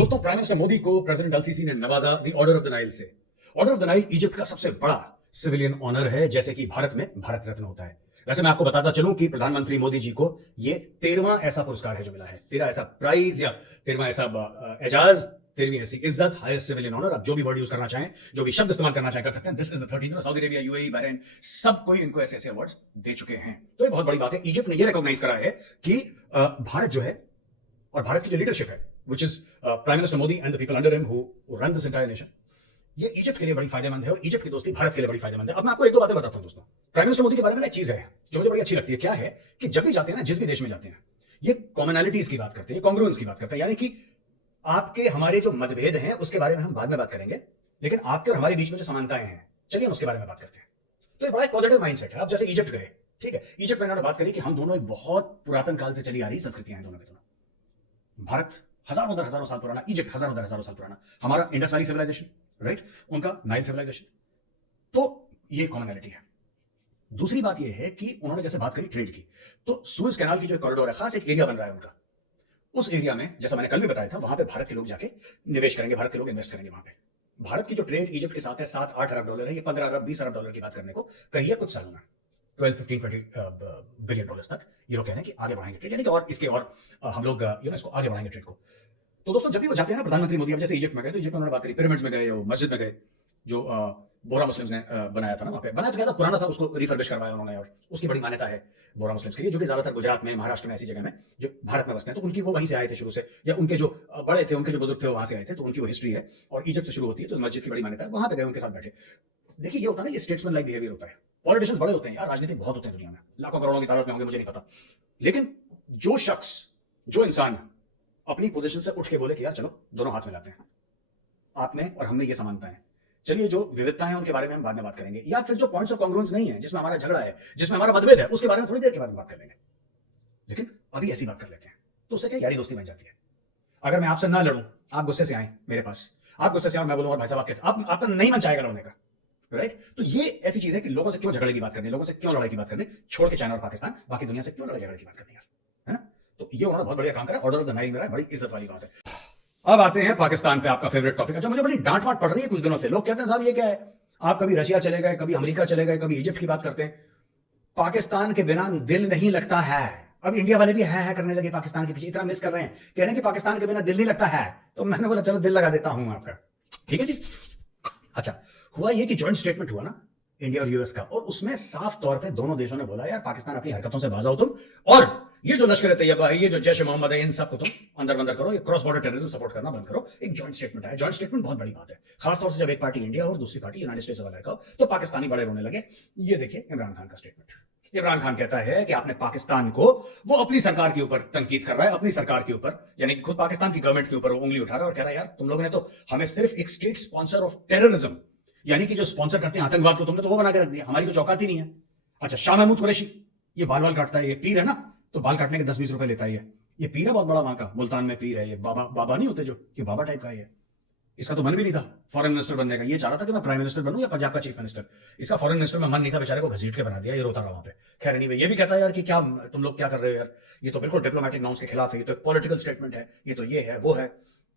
दोस्तों, prime minister Modi को president al Sisi ने नवाजा the order of the Nile से। Order of the Nile Egypt का सबसे बड़ा सिविलियन ऑनर है, जैसे कि भारत में भारत रत्न होता है। वैसे मैं आपको बताता चलूं कि प्रधानमंत्री मोदी जी को ये 13वां ऐसा पुरस्कार है जो मिला है, 13 ऐसा प्राइज या 13वां ऐसा एजाज, 13वीं ऐसी इज्जत, हाईएस्ट सिविलियन ऑनर। आप जो भी वर्ड यूज करना चाहें, जो भी शब्द इस्तेमाल करना चाहें कर सकते हैं। This is the 13th। Saudi Arabia, UAE, Bahrain, सब कोई इनको ऐसे ऐसे अवार्ड्स दे चुके हैं। तो ये बहुत बड़ी बात है। इजिप्ट ने ये रिकॉग्नाइज करा है कि भारत जो है और भारत की जो लीडरशिप है, which is Prime Minister Modi and the people under him who run this entire nation, ये इजिप्ट के लिए बड़ी फायदेमंद है और इजिप्ट की दोस्ती भारत के लिए बड़ी फायदेमंद है। अब मैं आपको एक दो बातें बताता हूं दोस्तों। प्राइम मिनिस्टर मोदी के बारे में एक चीज है जो मुझे बड़ी अच्छी लगती है। क्या है कि जब भी जाते हैं ना, जिस भी देश में जाते हैं, ये कॉमनैलिटीज की बात करते हैं, कॉन्ग्रुएंस की बात करते हैं, यानी कि आपके हमारे जो मतभेद हैं उसके बारे में हम बाद में बात करेंगे, लेकिन आपके और हमारे बीच में जो समानताएं हैं, चलिए हम उसके बारे में बात करते हैं। तो ये बड़ा एक पॉजिटिव माइंडसेट है। आप जैसे इजिप्ट गए, ठीक है, इजिप्ट में इन्होंने बात करी कि हम दोनों एक बहुत पुरातन काल से चली आ रही संस्कृतियां हैं दोनों में। दोनों भारत हजारों दर हजारों साल पुराना, इजिप्ट हजारों दर हजारों साल पुराना, हमारा इंडस वैली सिविलाइजेशन, राइट, उनका नाइल सिविलाइजेशन। तो ये कॉमनैलिटी है। दूसरी बात यह है कि उन्होंने जैसे बात करी ट्रेड की, तो सुएज कैनाल की जो कॉरिडोर है, खास एक एरिया बन रहा है उनका, उस एरिया में जैसा मैंने कल भी बताया था, वहां पे भारत के लोग जाके निवेश करेंगे, भारत के लोग इन्वेस्ट करेंगे वहां पे। भारत की जो ट्रेड इजिप्ट के साथ है 7-8 अरब डॉलर है, ये 15 अरब 20 अरब डॉलर की बात करने को कही है कुछ सालों में। 12-15-20 बिलियन डॉलर्स तक ये लोग कह रहे हैं कि आगे बढ़ाएंगे ट्रेड, यानी कि और इसके और हम लोग इसको आगे बढ़ाएंगे ट्रेड को। तो दोस्तों, जब भी वो जाते हैं ना प्रधानमंत्री मोदी, अब जैसे इजिप्ट में गए तो इजिप्ट में उन्होंने बात करी, पिरामिड्स में गए, वो मस्जिद में गए जो बोरा मुस्लिम्स ने बनाया था ना, वहां पे बनाया तो क्या था, पुराना था, उसको रिफर्बिश करवाया उन्होंने और उसकी बड़ी मान्यता है बोरा मुस्लिम्स के लिए, जो कि ज्यादातर गुजरात में, महाराष्ट्र में, ऐसी जगह में जो भारत में बसते हैं। तो उनकी वो वहीं से आए थे शुरू से, या उनके जो बड़े थे, उनके जो बुजुर्ग थे वहां से आए थे, तो उनकी वो हिस्ट्री है और इजिप्ट से शुरू होती है। तो मस्जिद की बड़ी मान्यता है, वहां पे गए, उनके साथ बैठे। देखिए, ये होता है ना, ये स्टेट्समैन लाइक बिहेवियर होता है। पॉलिटिशियंस बड़े होते हैं यार, राजनीतिक बहुत होते हैं दुनिया में, लाखों करोड़ों की तादाद में होंगे, मुझे नहीं पता, लेकिन जो शख्स, जो इंसान अपनी पोजीशन से उठ के बोले कि यार चलो दोनों हाथ मिलाते हैं, आप में और हम में ये समानता है, चलिए जो विविधता है उनके बारे में हम बाद में बात करेंगे, या फिर जो पॉइंट्स ऑफ कॉन्ग्रुएंस नहीं है, जिसमें हमारा झगड़ा है, जिसमें हमारा मतभेद है, उसके बारे में थोड़ी देर के बाद में बात कर लेंगे, लेकिन अभी ऐसी बात कर लेते हैं। तो उससे क्या यारी दोस्ती बन जाती है। अगर मैं आपसे ना लड़ूं, आप गुस्से से आए मेरे पास, आप गुस्से से आए, मैं बोलूं और भाई साहब आप कैसे, आपका नहीं मन चाहेगा लड़ने का, राइट। तो ये ऐसी चीज है कि लोगों से क्यों झगड़े की बात करनी, लोगों से क्यों लड़ाई की बात करनी, छोड़ के चाइना और पाकिस्तान, बाकी दुनिया से क्यों लड़ाई झगड़े की बात करनी है ना। तो ये उन्होंने बहुत बढ़िया काम करा, ऑर्डर ऑफ द नाइल मेरा बड़ी इज्जत वाली बात है। अब आते हैं पाकिस्तान पे, आपका फेवरेट टॉपिक। अच्छा, मुझे बड़ी डांट वाट पड़ रही है कुछ दिनों से, लोग कहते हैं साहब ये क्या है, आप कभी रशिया चले गए, कभी अमेरिका चले गए, कभी इजिप्ट की बात करते हैं, पाकिस्तान के बिना दिल नहीं लगता है। अब इंडिया वाले भी है करने लगे पाकिस्तान के पीछे, इतना मिस कर रहे हैं, कह रहे हैं कि पाकिस्तान के बिना दिल नहीं लगता है। तो मैंने बोला चलो दिल लगा देता हूं आपका, ठीक है जी। अच्छा, हुआ ये कि जॉइंट स्टेटमेंट हुआ ना इंडिया और यूएस का, और उसमें साफ तौर पे दोनों देशों ने बोला यार पाकिस्तान अपनी हरकतों से बाज आओ तुम, और ये जो लश्कर तैयबा है, ये जो जैश मोहम्मद है, इन सबको तुम अंदर बंदर करो, ये क्रॉस बॉर्डर टेररिज्म सपोर्ट करना बंद करो। एक जॉइंट स्टेटमेंट है। जॉइंट स्टेटमेंट बहुत बड़ी बात है, खासतौर से जब एक पार्टी इंडिया और दूसरी party United states of America हो, तो पाकिस्तानी बड़े रोने लगे। ये देखिए इमरान खान का स्टेटमेंट। इमरान खान कहता है कि आपने पाकिस्तान को, वो अपनी सरकार के ऊपर तनकीद कर रहा है, अपनी सरकार के ऊपर, यानी कि खुद पाकिस्तान की गवर्नमेंट के ऊपर वो उंगली उठा रहा है और कह रहा है यार तुम लोगों ने तो हमें सिर्फ एक स्टेट स्पॉन्सर ऑफ टेररिज्म, यानी कि जो स्पॉन्सर करते हैं आतंकवाद को, तुमने तो वो बना के रख दिया, हमारी तो औकात ही नहीं है। अच्छा, शाह महमूद कुरैशी, ये बाल वाल काटता है, ये पीर है ना, तो बाल काटने के 10-20 रुपए लेता है। ये पीर है बहुत बड़ा, वहां का मुल्तान में पीर है, ये बाबा नहीं होते जो, ये बाबा टाइप का है। इसका तो मन भी नहीं था फॉरेन मिनिस्टर बनने का, ये चाह रहा था कि मैं प्राइम मिनिस्टर बनूं या पंजाब का चीफ मिनिस्टर। इसका फॉरेन मिनिस्टर में मन नहीं था, बेचारे को घसीट के बना दिया, ये रोता रहा वहां पे। खैर नहीं, ये भी कहता है यार कि क्या तुम लोग क्या कर रहे हो यार, ये तो बिल्कुल डिप्लोमेटिक नॉर्म्स के खिलाफ है, ये तो पॉलिटिकल स्टेटमेंट है, ये तो ये है वो है,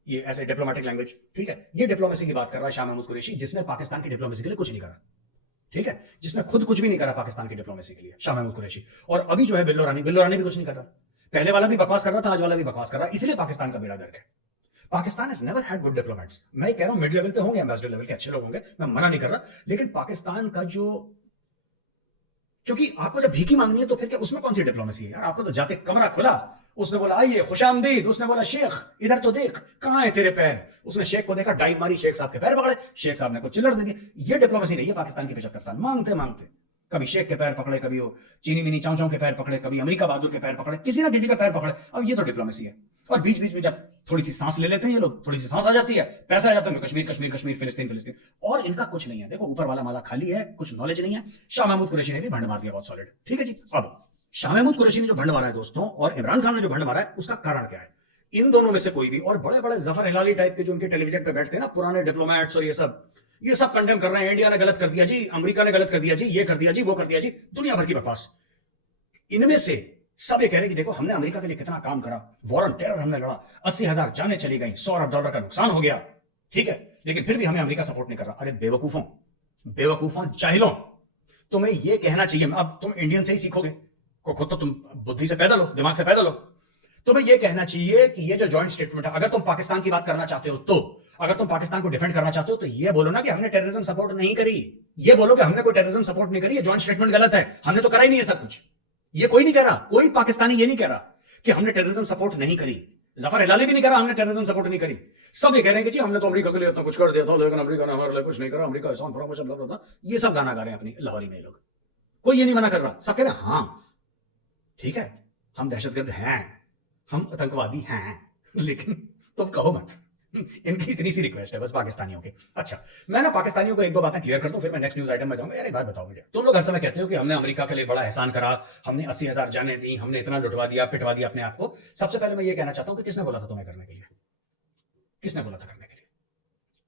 ये ऐसे डिप्लोमेटिक लैंग्वेज, ठीक है। ये डिप्लोमेसी की बात कर रहा है शाह महमूद कुरैशी, जिसने पाकिस्तान की डिप्लोमेसी के लिए कुछ नहीं करा, ठीक है, जिसने खुद कुछ भी नहीं करा पाकिस्तान की डिप्लोमेसी के लिए, शाह महमूद कुरैशी। और अभी जो है बिल्लो रानी भी कुछ नहीं कर रहा। पहले वाला भी बकवास कर रहा था, आज वाला भी बकवास कर रहा है, इसलिए पाकिस्तान का बेड़ा गर्क है। Pakistan has never had good diplomats. मैं कह रहा हूं मिड लेवल पे होंगे, एम्बेसडर लेवल के अच्छे लोग होंगे, मैं मना नहीं कर रहा, लेकिन पाकिस्तान का जो, क्योंकि आपको जब भीखी मांगनी है तो फिर क्या उसमें कौन सी डिप्लोमेसी है यार। आपको तो जाते कमरा खुला, उसने बोला आइए खुशामदीद, उसने बोला शेख इधर तो देख कहां है तेरे पैर, उसने शेख को देखा, डाइव मारी, शेख साहब के पैर पकड़े, शेख साहब ने कुछ चिल्लर दे दी। ये डिप्लोमेसी नहीं है पाकिस्तान की 75 साल मांगते मांगते, कभी शेख के पैर पकड़े, कभी वो चीनी मिनी चाँव के पैर पकड़े, कभी अमेरिका बहादुर के पैर पकड़े, किसी ना किसी का पैर पकड़े। अब ये तो डिप्लोमेसी है। और बीच बीच में जब थोड़ी सी सांस ले लेते हैं ये लोग, थोड़ी सी सांस आ जाती है, पैसा आ जाता है, कश्मीर कश्मीर कश्मीर, फिलिस्तीन फिलिस्तीन, और इनका कुछ नहीं है। देखो ऊपर वाला माला खाली है, कुछ नॉलेज नहीं है। शाह महमूद कुरैशी ने भी भंड मार दिया बहुत सॉलिड, ठीक है जी। अब शाह महमूद कुरैशी ने जो भंड मारा है दोस्तों, और इमरान खान ने जो भंड मारा है, उसका कारण क्या है। इन दोनों में से कोई भी, और बड़े बड़े जफर हिलाली टाइप के जो उनके टेलीविजन पे बैठते हैं ना, पुराने डिप्लोमेट्स, और ये सब कंडेम कर रहे हैं, इंडिया ने गलत कर दिया जी, अमेरिका ने गलत कर दिया जी, ये कर दिया जी, वो कर दिया जी, दुनिया भर की बकवास। इनमें से सब ये कह रहे हैं कि देखो हमने अमेरिका के लिए कितना काम करा, वॉर ऑन टेरर हमने लड़ा, 80,000 जानें चली गई, $100 अरब का नुकसान हो गया, ठीक है, लेकिन फिर भी हमें अमेरिका सपोर्ट नहीं कर रहा। अरे बेवकूफों, बेवकूफों, जाहिलों, तुम्हें यह कहना चाहिए, अब तुम इंडियन से ही सीखोगे, खुद तो तुम बुद्धि से पैदा लो, दिमाग से पैदा लो। तुम्हें यह कहना चाहिए कि ये जो जॉइंट स्टेटमेंट है, अगर तुम पाकिस्तान की बात करना चाहते हो, तो अगर तुम पाकिस्तान को डिफेंड करना चाहते हो, तो ये बोलो ना कि हमने टेररिज्म सपोर्ट नहीं करी। ये बोलो कि हमने कोई टेररिज्म सपोर्ट नहीं करी, ये जॉइंट स्टेटमेंट गलत है, हमने तो करा ही नहीं है सब कुछ। ये कोई नहीं कह रहा, कोई पाकिस्तानी ये नहीं कह रहा कि हमने टेररिज्म सपोर्ट नहीं करी। जफर हिलाली भी नहीं कह रहा हमने टेररिज्म सपोर्ट नहीं करी। सब ये कह रहे हैं कि जी हमने तो अमेरिका के लिए इतना कुछ कर दिया था, लेकिन अमेरिका ने हमारे लिए कुछ नहीं करा, अमेरिका एहसान फरामोश था। ये सब गाना गा रहे हैं अपनी लाहौरी में लोग। कोई ये नहीं मना कर रहा, सब कह रहे हैं हाँ ठीक है, हम दहशतगर्द हैं, हम आतंकवादी हैं, लेकिन तुम कहो मत। इनकी इतनी सी रिक्वेस्ट है बस पाकिस्तानियों की। अच्छा, मैं ना पाकिस्तानियों को एक दो बातें क्लियर कर दूं, फिर मैं नेक्स्ट न्यूज आइटम में जाऊंगा। यार एक बात बताओ मुझे, तुम लोग हर समय कहते हो कि हमने अमेरिका के लिए बड़ा एहसान करा, हमने 80,000 जानें दी, हमने इतना लुटवा दिया, पिटवा दिया अपने आप को। सबसे पहले मैं ये कहना चाहता हूं कि किसने बोला था तुम्हें करने के लिए? किसने बोला था करने के लिए?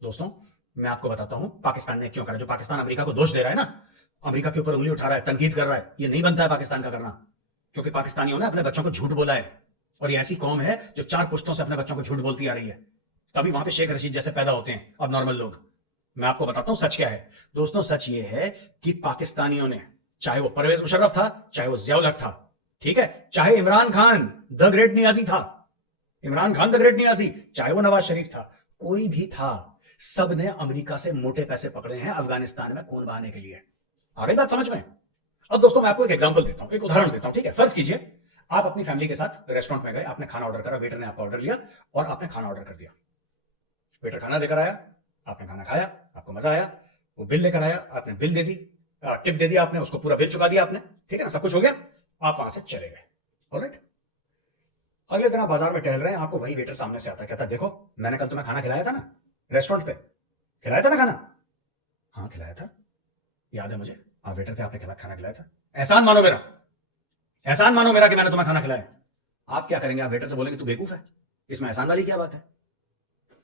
दोस्तों मैं आपको बताता हूं पाकिस्तान ने क्यों करा। जो पाकिस्तान अमेरिका को दोष दे रहा है ना, अमेरिका के ऊपर उंगली उठा रहा है, तनकीद कर रहा है, ये नहीं बनता है पाकिस्तान का करना, क्योंकि पाकिस्तानियों ने अपने बच्चों को झूठ बोला है। और ये ऐसी कौम है जो 4 पुश्तों से अपने बच्चों को झूठ बोलती आ रही है, तभी वहां पे शेख रशीद जैसे पैदा होते हैं अब नॉर्मल लोग। मैं आपको बताता हूं सच क्या है। दोस्तों सच ये है कि पाकिस्तानियों ने, चाहे वो परवेज मुशर्रफ था, चाहे वो जियाउल हक था, ठीक है, चाहे इमरान खान द ग्रेट नियाजी था, इमरान खान द ग्रेट नियाजी, चाहे वो नवाज शरीफ था, कोई भी था, सब ने अमेरिका से मोटे पैसे पकड़े हैं अफगानिस्तान में खून बहाने के लिए। आ गई बात समझ में? अब दोस्तों मैं आपको एक एग्जांपल देता हूं, एक उदाहरण देता हूं, ठीक है। फर्ज कीजिए आप अपनी फैमिली के साथ रेस्टोरेंट में गए, आपने खाना ऑर्डर करा, वेटर ने आपका ऑर्डर लिया और आपने खाना ऑर्डर कर दिया। वेटर खाना लेकर आया, आपने खाना खाया, आपको मजा आया, वो बिल लेकर आया, आपने बिल दे दी, टिप दे दिया आपने, उसको पूरा बिल चुका दिया आपने, ठीक है ना, सब कुछ हो गया, आप वहां से चले गए। ऑलराइट, अगले दिन आप बाजार में टहल रहे हैं, आपको वही वेटर सामने से आता है, कहता है देखो मैंने कल तुम्हें खाना खिलाया था ना रेस्टोरेंट पे, खिलाया था ना खाना? हाँ खिलाया था, याद है मुझे, आप वेटर थे, आपने खाना खिलाया था, एहसान मानो मेरा, एहसान मानो मेरा कि मैंने तुम्हें खाना खिलाया। आप क्या करेंगे? आप वेटर से बोलेंगे तू बेवकूफ है, इसमें एहसान वाली क्या बात है,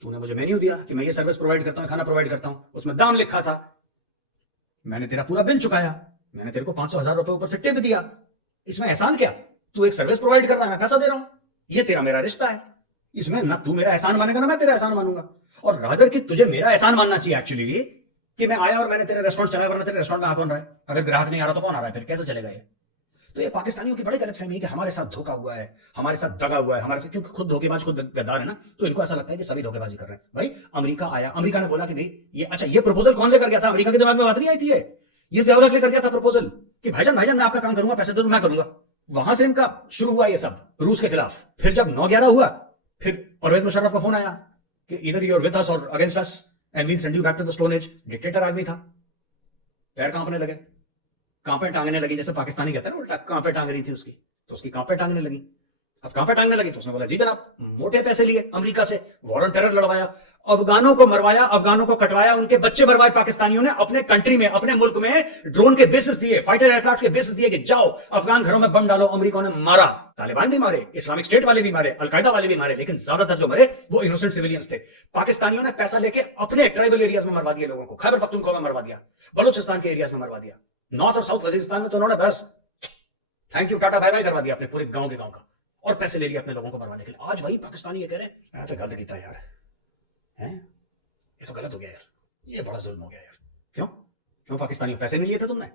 तूने मुझे मेन्यू दिया कि मैं ये सर्विस प्रोवाइड करता हूं, खाना प्रोवाइड करता हूं, उसमें दाम लिखा था, मैंने तेरा पूरा बिल चुकाया, मैंने तेरे को 500,000 रुपए ऊपर से टिप दिया, इसमें एहसान क्या? तू एक सर्विस प्रोवाइड कर रहा है, मैं पैसा दे रहा हूं, ये तेरा मेरा रिश्ता है, इसमें ना तू मेरा एहसान मानेगा ना मैं तेरा एहसान मानूंगा। और रादर कि तुझे मेरा एहसान मानना चाहिए एक्चुअली, कि मैं आया और मैंने तेरे रेस्टोरेंट चलाया, वरना तेरे रेस्टोरेंट में आ कौन रहा है? अगर ग्राहक नहीं आ रहा तो कौन आ रहा है? फिर कैसे चलेगा ये? तो ये पाकिस्तानियों की बड़ी गलतफहमी है कि हमारे साथ धोखा हुआ है, हमारे साथ दगा हुआ है, हमारे साथ, क्योंकि खुद धोखेबाज, खुद गद्दार है ना, तो इनको ऐसा लगता है कि सभी धोखेबाजी कर रहे हैं। भाई अमेरिका आया, अमेरिका ने बोला कि भाई ये, अच्छा ये प्रपोजल कौन लेकर गया था? अमेरिका के दिमाग में बात नहीं आई थी, ये जियाउल हक लेकर गया था प्रपोजल कि भाईजान भाईजान मैं आपका काम करूंगा, पैसे दो मैं करूंगा। वहां से इनका शुरू हुआ ये सब रूस के खिलाफ। फिर जब 9/11 हुआ, फिर परवेज मुशर्रफ का फोन आया कि इधर यू आर विद अस और against us and we will send you back to the stone age. Dictator आदमी था, पैर कांपने लगे, कांपे टांगने लगी, जैसे पाकिस्तानी कहते हैं ना, उल्टा कांपे टांग रही थी उसकी, तो उसकी कांपे टांगने लगी। अब कांपे टांगने लगी तो उसने बोला जी जनाब, मोटे पैसे लिए अमेरिका से, वॉर ऑन टेरर लड़वाया, अफगानों को मरवाया, अफगानों को कटवाया, उनके बच्चे मरवाए पाकिस्तानियों ने, अपने कंट्री में, अपने मुल्क में ड्रोन के बेसिस दिए, फाइटर एयरक्राफ्ट के बेसिस दिए कि जाओ अफगान घरों में बम डालो। अमेरिका ने मारा, तालिबान भी मारे, इस्लामिक स्टेट वाले भी मारे, अलकायदा वाले भी मारे, लेकिन ज्यादातर जो मरे वो इनोसेंट सिविलियंस थे। पाकिस्तानियों ने पैसा लेके अपने ट्राइबल एरियाज में मरवा दिया लोगों को, खैबर पख्तूनख्वा में मरवा दिया, बलूचिस्तान के एरियाज में मरवा दिया, नॉर्थ और साउथ वजीरिस्तान में तो उन्होंने बस thank you tata bye bye करवा दिया अपने पूरे गांव के गांव का, और पैसे ले लिए अपने लोगों को मरवाने के लिए। आज वही पाकिस्तानी ये कह रहे हैं मैं तो गलत किया यार, हैं ये तो गलत हो गया यार, ये बड़ा जुल्म हो गया यार। क्यों क्यों पाकिस्तानियों, पैसे नहीं लिए थे तुमने?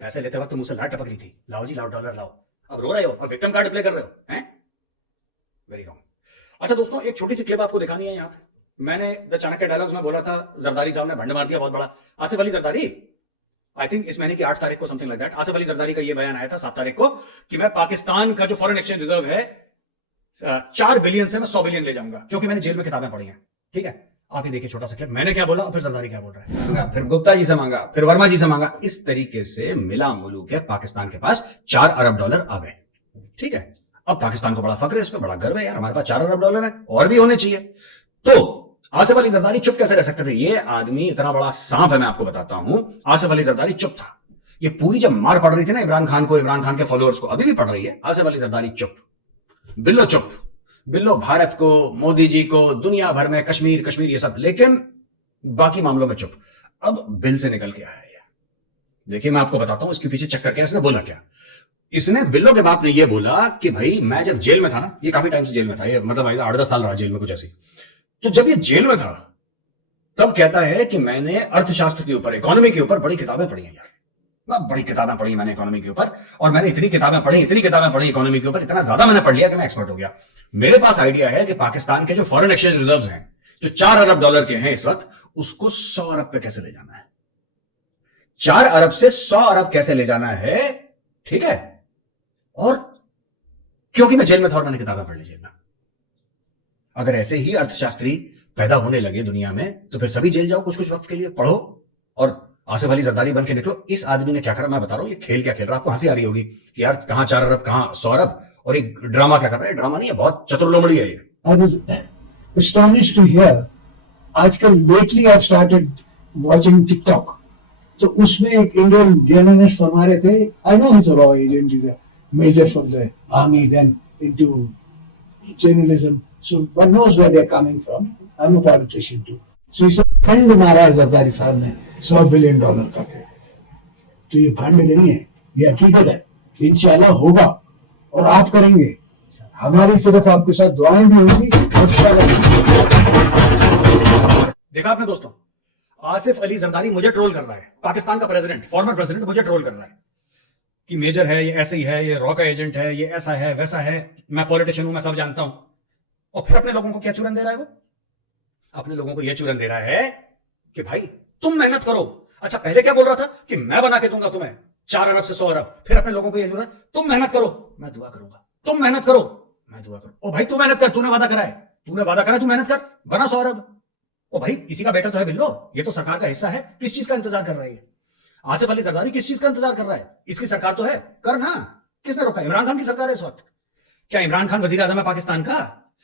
पैसे लेते वक्त मुंह से लाट टपक रही थी, लाओ जी लाओ डॉलर लाओ, अब रो रहे हो और विक्टिम कार्ड प्ले कर रहे हो, हैं? Very wrong. अच्छा दोस्तों एक छोटी सी क्लिप आपको दिखानी है। यहाँ मैंने द चाणक्य डायलॉग्स में बोला था जरदारी साहब ने भंड मार दिया बहुत बड़ा। आसिफ अली जरदारी, आई थिंक इस महीने की 8 तारीख को something like that, Asif Ali Zardari का ये बयान आया था 7 तारीख को कि मैं पाकिस्तान का जो फॉरेन एक्सचेंज रिजर्व है 4 बिलियन से मैं 100 बिलियन ले जाऊंगा, क्योंकि मैंने जेल में किताबें पढ़ी हैं। ठीक है, आप ये देखिए छोटा सा क्लिप, मैंने क्या बोला और फिर जरदारी क्या बोल रहा है, फिर गुप्ता जी से मांगा, फिर वर्मा जी से मांगा, इस तरीके से मिला मुलू के पाकिस्तान के पास 4 अरब डॉलर आ गए। ठीक है, अब पाकिस्तान को बड़ा फक्र है, इस पर बड़ा गर्व है यार, हमारे पास 4 अरब डॉलर है, और भी होने चाहिए। तो आसिफ अली जरदारी चुप कैसे रह सकते थे? ये आदमी इतना बड़ा सांप है, मैं आपको बताता हूं। आसिफ अली जरदारी चुप था। ये पूरी जब मार पड़ रही थी ना इमरान खान को, इमरान खान के फॉलोअर्स को, अभी भी पड़ रही है, आसिफ अली जरदारी चुप, बिल्लो चुप, बिल्लो भारत को, मोदी जी को, दुनिया भर में कश्मीर कश्मीर ये सब, लेकिन बाकी मामलों में चुप। अब बिल से निकल के आया है। देखिए मैं आपको बताता हूं इसके पीछे चक्कर क्या, इसने बोला क्या। इसने बिल्लो के बाप ने ये बोला कि भाई मैं जब जेल में था ना, ये काफी टाइम से जेल में था, ये मतलब 8-10 साल रहा जेल में कुछ ऐसी। तो जब ये जेल में था तब कहता है कि मैंने अर्थशास्त्र के ऊपर, इकोनॉमी के ऊपर बड़ी किताबें पढ़ी हैं यार, बड़ी किताबें पढ़ी मैंने इकोनॉमी के ऊपर, और मैंने इतनी किताबें पढ़ी इकोनॉमी के ऊपर, इतना ज्यादा मैंने पढ़ लिया कि मैं एक्सपर्ट हो गया। मेरे पास आइडिया है कि पाकिस्तान के जो फॉरेन एक्सचेंज रिजर्व्स हैं, जो 4 अरब डॉलर के हैं इस वक्त, उसको 100 अरब पे कैसे ले जाना है, 4 अरब से 100 अरब कैसे ले जाना है, ठीक है। और क्योंकि मैं जेल में था और मैंने किताबें पढ़ ली जेल में। अगर ऐसे ही अर्थशास्त्री पैदा होने लगे दुनिया में तो फिर सभी जेल जाओ कुछ कुछ वक्त के लिए, पढ़ो और आसिफ अली जरदारी बन के निकलो। इस आदमी ने क्या करा मैं बता रहा हूं, ये खेल क्या खेल रहा है। आपको हंसी आ रही होगी कि यार कहां 4 अरब कहां 100 अरब, और एक ड्रामा क्या कर रहा है। ड्रामा नहीं है, बहुत चतुर लोमड़ी है ये। I was astonished to hear. आजकल lately I started watching TikTok, तो उसमें एक इंडियन जर्नलिस्ट फरमा रहे थे, आई नो हिज रॉ agent, is a major from the army, then into journalism, so one knows where they're coming from. I'm a politician too. So इस fund मारा है जरदारी साहब ने $100 बिलियन का के, तो ये फंड नहीं है, ये हकीकत है। इंशाल्लाह होगा और आप करेंगे, हमारी सिर्फ आपके साथ दुआएं भी होंगी। देखा आपने दोस्तों, आसिफ अली जरदारी मुझे ट्रोल कर रहा है, पाकिस्तान का प्रेसिडेंट, फॉर्मर प्रेसिडेंट मुझे ट्रोल कर रहा है कि मेजर है, ये ऐसे ही है, ये रॉ का एजेंट है, ये ऐसा है वैसा है, मैं पॉलिटिशियन हूं, मैं सब जानता हूं। और फिर अपने लोगों को क्या चूरन दे रहा है वो, अपने लोगों को यह चूरन दे रहा है कि भाई तुम मेहनत करो। अच्छा पहले क्या बोल रहा था कि मैं बना के दूंगा तुम्हें 4 अरब से 100 अरब, फिर अपने लोगों को यह चूरन, तुम मेहनत करो मैं दुआ करूंगा, तुम मेहनत करो मैं दुआ करूंगा। ओ भाई तू मेहनत कर, तूने वादा करा है, तूने वादा करा, तू मेहनत कर, बना 100 अरब। ओ भाई इसी का बेटा तो है बिल्लो, ये तो सरकार का हिस्सा है, किस चीज का इंतजार कर रहा है आसिफ अली जरदारी, किस चीज का इंतजार कर रहा है, इसकी सरकार तो है, कर ना। किसने रोका, इमरान खान की सरकार है इस वक्त। क्या इमरान खान वजीर आजम है पाकिस्तान का?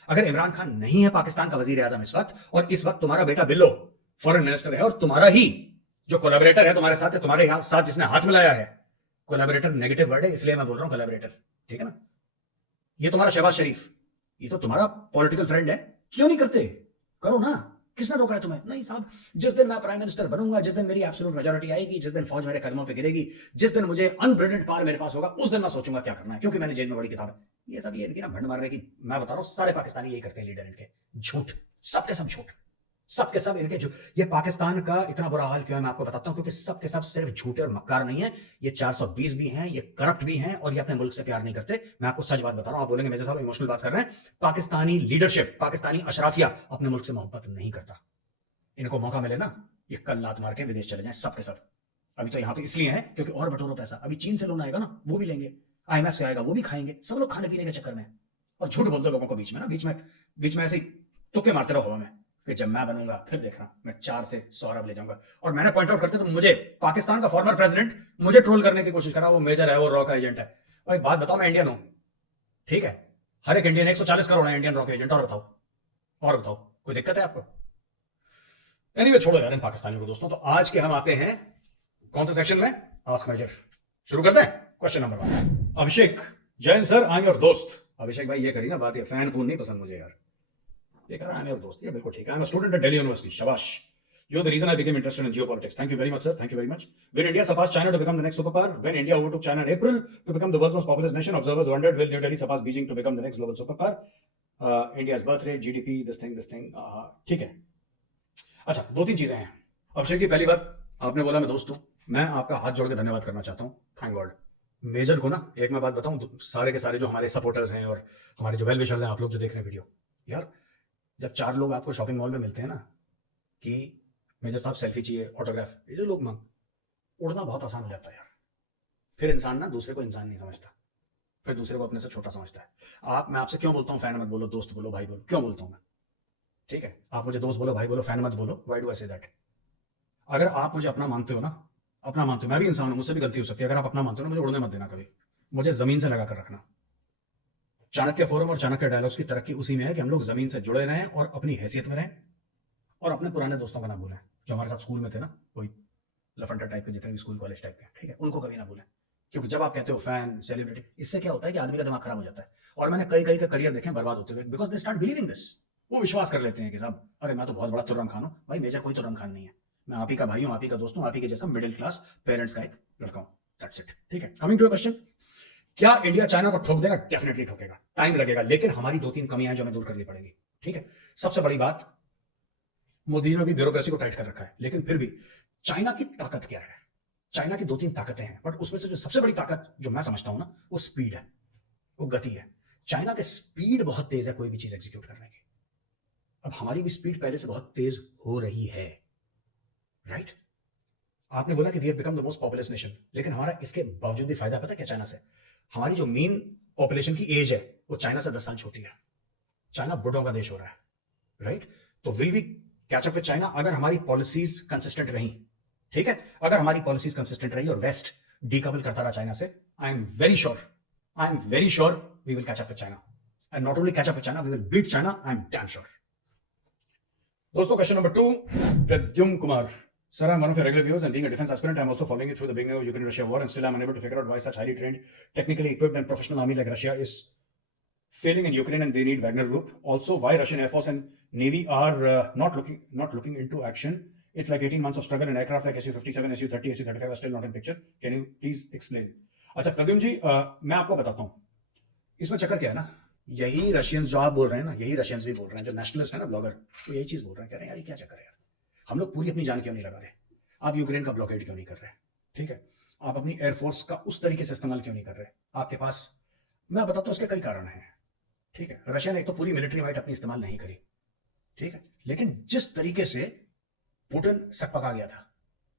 अगर इमरान खान नहीं है पाकिस्तान का वजीर आजम इस वक्त, और इस वक्त तुम्हारा बेटा बिल्लो फॉरेन मिनिस्टर है, और तुम्हारा ही जो कोलैबोरेटर है तुम्हारे साथ है, तुम्हारे साथ जिसने हाथ मिलाया है, कोलैबोरेटर नेगेटिव वर्ड है इसलिए मैं बोल रहा हूं कोलैबोरेटर, ठीक है ना, ये तुम्हारा शहबाज शरीफ, ये तो तुम्हारा पॉलिटिकल फ्रेंड है, क्यों नहीं करते, करो ना। किसने रोका है तुम्हें? नहीं साहब, जिस दिन मैं प्राइम मिनिस्टर बनूंगा, जिस दिन मेरी एब्सोल्यूट मेजॉरिटी आएगी, जिस दिन फौज मेरे कदमों पे गिरेगी, जिस दिन मुझे अनब्रिटेड पावर मेरे पास होगा, उस दिन मैं सोचूंगा क्या करना है, क्योंकि मैंने जेल में बड़ी किताब है। ये सब ये इनकी ना भंड मारने की, मैं बता रहा हूं सारे पाकिस्तानी यही करते हैं, लीडर इनके झूठ, सबके सब झूठ, सबके सब इनके झूठ। ये पाकिस्तान का इतना बुरा हाल क्यों है मैं आपको बताता हूं, क्योंकि सबके सब सिर्फ झूठे और मक्कार नहीं है, ये 420 भी हैं, ये करप्ट भी हैं, और ये अपने मुल्क से प्यार नहीं करते। मैं आपको सच बात बता रहा हूं, आप बोलेंगे मेजर साहब इमोशनल बात कर रहे हैं, पाकिस्तानी लीडरशिप, पाकिस्तानी अशराफिया अपने मुल्क से मोहब्बत नहीं करता। इनको मौका मिले ना, ये कल लात मार के विदेश चले जाएं सबके सब। अभी तो यहां पे इसलिए हैं क्योंकि और बटोरो पैसा, अभी चीन से लोन आएगा ना वो भी लेंगे, IMF से आएगा वो भी खाएंगे, सब लोग खाने पीने के चक्कर में। और झूठ बोल दो लोगों को बीच में ना, बीच में ऐसे ही तुक्के मारते रहो हवा में कि जब मैं बनूंगा फिर देखना मैं 4 से 100 अरब ले जाऊंगा। और मैंने पॉइंट आउट करते तो मुझे पाकिस्तान का फॉर्मर प्रेसिडेंट मुझे ट्रोल करने की कोशिश करा, वो मेजर है, वो रॉ का एजेंट है। भाई बात बताओ, मैं इंडियन हूं, ठीक है, हर एक इंडियन 140 करोड़ है इंडियन रॉ के एजेंट। और बताओ कोई दिक्कत है आपको? एनीवे छोड़ो यार इन पाकिस्तानियों को दोस्तों। तो आज के हम आते हैं कौन से सेक्शन में, आस्क मेजर। शुरू करते हैं question number 1। Abhishek Jain sir I am your दोस्त। अभिषेक भाई ये करी ना बात, ये फैन फोन नहीं पसंद मुझे यार, ये करा आई एम योर दोस्त, ये बिल्कुल ठीक है। I am a student at Delhi University, शाबाश, you are the reason I became interested in geopolitics. Thank you very much sir, thank you very much. When India surpassed China to become the next superpower, when India overtook China in April to become the world's most populous nation, observers wondered will New Delhi surpass Beijing to become the next global superpower? India's birth rate, GDP, this thing, ठीक है। अच्छा 2-3 चीजें हैं। अभिषेक जी पहली बात, आपने बोला मैं दोस्त हूं, मैं आपका हाथ जोड़ के धन्यवाद करना चाहता हूं, थैंक गॉड। मेजर को ना एक मैं बात बताऊं, सारे के सारे जो हमारे सपोर्टर्स हैं और हमारे जो वेल विशर्स हैं, आप लोग जो देख रहे हैं वीडियो, यार जब 4 लोग आपको शॉपिंग मॉल में मिलते हैं ना कि मेजर साहब सेल्फी चाहिए, ऑटोग्राफ, ये जो लोग मांग, उड़ना बहुत आसान हो जाता है यार। फिर इंसान ना दूसरे को इंसान नहीं समझता, फिर दूसरे को अपने से छोटा समझता है। मैं आपसे क्यों बोलता हूँ फैन मत बोलो, दोस्त बोलो, भाई बोलो, क्यों बोलता हूं मैं, ठीक है, आप मुझे दोस्त बोलो, भाई बोलो, फैन मत बोलो, why do I say that? अगर आप मुझे अपना मानते हो ना, अपना मानते हो, मैं भी इंसान हूं, मुझसे भी गलती हो सकती है, अगर आप अपना मानते हो ना, मुझे उड़ने मत देना कभी, मुझे जमीन से लगा कर रखना। चाणक्य फोरम और चाणक्य डायलॉग्स की तरक्की उसी में है कि हम लोग जमीन से जुड़े रहें और अपनी हैसियत में रहें, और अपने पुराने दोस्तों का ना भूलें जो हमारे साथ स्कूल में थे ना, कोई लफंडा टाइप के जितने भी स्कूल कॉलेज टाइप के, ठीक है, उनको कभी ना भूलें। क्योंकि जब आप कहते हो फैन, सेलिब्रिटी, इससे क्या होता है कि आदमी का दिमाग खराब हो जाता है। और मैंने कई का करियर देखे बर्बाद होते हुए, because they start believing this. वो विश्वास कर लेते हैं कि साहब अरे मैं तो बहुत बड़ा तुर्रम खान हूं। भाई मेजर कोई तुर्रम खान नहीं है, मैं आप ही का भाई हूं, आप ही का दोस्त हूं, आप ही के जैसा मिडिल क्लास पेरेंट्स का एक लड़का हूं, दैट्स इट, ठीक है। कमिंग टू अ क्वेश्चन, क्या इंडिया चाइना को ठोक देगा? डेफिनेटली ठोकेगा, टाइम लगेगा, लेकिन हमारी 2-3 कमियां हैं जो हमें दूर करनी पड़ेंगी। ठीक है, सबसे बड़ी बात, मोदी जी ने भी ब्यूरोक्रेसी को टाइट कर रखा है, लेकिन फिर भी चाइना की ताकत क्या है? चाइना की 2-3 ताकतें हैं, बट उसमें से जो सबसे बड़ी ताकत जो मैं समझता हूं ना, वो स्पीड है, वो गति है। चाइना के स्पीड बहुत तेज है कोई भी चीज एग्जीक्यूट करने की। अब हमारी भी स्पीड पहले से बहुत तेज हो रही है, राइट? आपने बोला कि we have become the most populous nation, लेकिन हमारा इसके बावजूद भी फायदा पता क्या चाइना से? हमारी जो मेन पॉपुलेशन की एज है वो चाइना से 10 साल छोटी है। चाइना बुढ़ों का देश हो रहा है, राइट? तो will we catch up with China अगर हमारी पॉलिसीज कंसिस्टेंट रही? ठीक है, अगर हमारी पॉलिसीज कंसिस्टेंट रही और वेस्ट डीकपल करता रहा चाइना से, I am very sure we will catch up with China, and not only catch up with China, we will beat China, I am damn sure. दोस्तों, question number 2, Pradyumna Kumar. Sir, I'm one of your regular viewers, and being a defense aspirant, I'm also following it through the beginning of Ukraine-Russia war, and still I'm unable to figure out why such highly trained, technically equipped, and professional army like Russia is failing in Ukraine, and they need Wagner Group. Also, why Russian Air Force and Navy are not looking into action. It's like 18 months of struggle, and aircraft like Su-57, Su-30, Su-35 are still not in picture. Can you please explain? अच्छा प्रद्युम्न जी, मैं आपको बताता हूँ इसमें चक्कर क्या है ना. यही रशियंस जो आप बोल रहे हैं ना, यही रशियंस भी बोल रहे हैं, जो नेशनलिस्ट है ना, ब्लॉगर, वो यही चीज बोल रहे हैं, कह रहे हैं यार ये क्या चक्कर है यार, हम लोग पूरी अपनी जान क्यों नहीं लगा रहे, आप यूक्रेन का ब्लॉकेड क्यों नहीं कर रहे, ठीक है, आप अपनी एयरफोर्स का उस तरीके से इस्तेमाल क्यों नहीं कर रहे, आपके पास, मैं बताता हूँ इसके कई कारण हैं. ठीक है, रशिया ने एक तो पूरी मिलिट्री माइट अपनी इस्तेमाल नहीं करी, ठीक है, लेकिन जिस तरीके से पुतिन सकपका गया था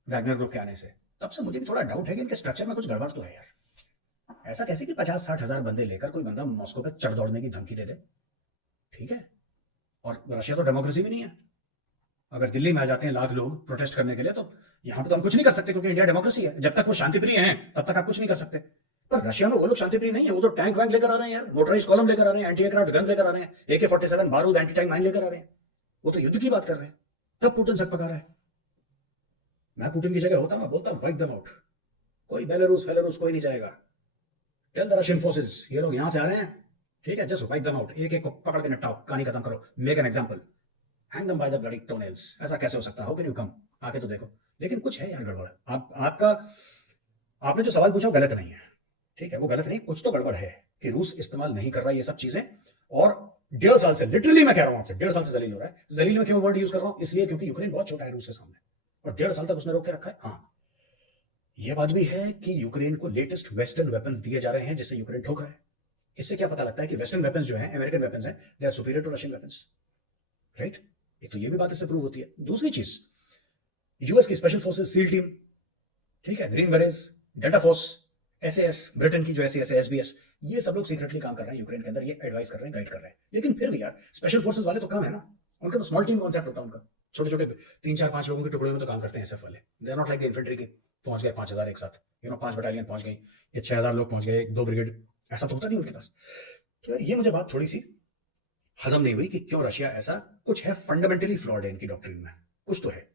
वैगनर ग्रुप के आने से, तब से मुझे भी थोड़ा डाउट है कि इनके स्ट्रक्चर में कुछ गड़बड़ तो है यार. ऐसा कैसे कि 50-60 हजार बंदे लेकर कोई बंदा मॉस्को पे चढ़ दौड़ने की धमकी दे दे, ठीक है, और रशिया तो डेमोक्रेसी भी नहीं है. अगर दिल्ली में आ जाते हैं लाख लोग प्रोटेस्ट करने के लिए, तो यहां पे तो हम कुछ नहीं कर सकते, क्योंकि इंडिया डेमोक्रेसी है. जब तक वो शांतिप्रिय हैं तब तक आप कुछ नहीं कर सकते. पर रशिया में वो लोग शांतिप्रिय नहीं है, वो तो टैंक वैंक लेकर आ रहे हैं यार, मोटराइज कॉलम लेकर आ रहे हैं, एंटी एयरक्राफ्ट गन लेकर आ रहे हैं, AK-47 बारूद, एंटी टैंक माइन लेकर आ रहे हैं. वो तो युद्ध की बात कर रहे हैं, तब पुतिन सकपका रहा है. मैं पुतिन की जगह होता, मैं बोलता वाइप देम आउट, कोई बेलारूस कोई नहीं जाएगा. टेल द रशियन फोर्सेस, ये लोग यहां से आ रहे हैं, ठीक है, जस्ट वाइप देम आउट, एक एक को पकड़ के निपटाओ, कहानी खत्म करो, make an example, hang them by the bloody toenails. ऐसा कैसे हो सकता है? हाउ कैन यू कम, आके तो देखो. लेकिन कुछ है यार गड़बड़. आपने जो सवाल पूछा वो गलत नहीं है, ठीक है, वो गलत नहीं, कुछ तो गड़बड़ है कि रूस इस्तेमाल नहीं कर रहा ये सब चीजें. और 1.5 साल से, लिटरली मैं कह रहा हूं आपसे, 1.5 साल से जलील हो रहा है. जलील में क्यों वर्ड यूज कर रहा हूं? इसलिए क्योंकि यूक्रेन बहुत छोटा है रूस के सामने, और 1.5 साल तक उसने रोक के रखा है. हाँ, यह बात भी है कि यूक्रेन को लेटेस्ट वेस्टर्न वेपन्स दिए जा रहे हैं, जिससे यूक्रेन ठोक रहा है. इससे क्या पता लगता है कि वेस्टर्न वेपन्स जो हैं, अमेरिकन वेपन्स हैं, they are superior to Russian weapons, right? एक तो ये भी बात इससे प्रूव होती है. दूसरी चीज, यूएस की स्पेशल फोर्सेस, सील टीम, ठीक है, green berries, delta force, SAS, Britain की जो SAS है, SBS, ये सब लोग सीक्रेटली काम कर रहे हैं यूक्रेन के अंदर, ये एडवाइस कर रहे हैं, गाइड कर रहे हैं. लेकिन फिर भी यार, स्पेशल फोर्सेस वाले तो काम है ना, उनका तो स्मॉल टीम कॉन्सेप्ट होता है उनका, छोटे छोटे 3-4-5 लोगों के टुकड़े में तो काम करते हैं SF वाले. They are not like the infantry की पहुंच गए 5000 एक साथ, 5 बटालियन पहुंच गई, ये 6000 लोग पहुंच गए, 2 ब्रिगेड, ऐसा तो होता नहीं उनके पास. तो यार ये मुझे बात थोड़ी सी हजम नहीं हुई कि क्यों रशिया ऐसा, कुछ है फंडामेंटली फ्लॉड है इनकी डॉक्ट्रिन में, कुछ तो है.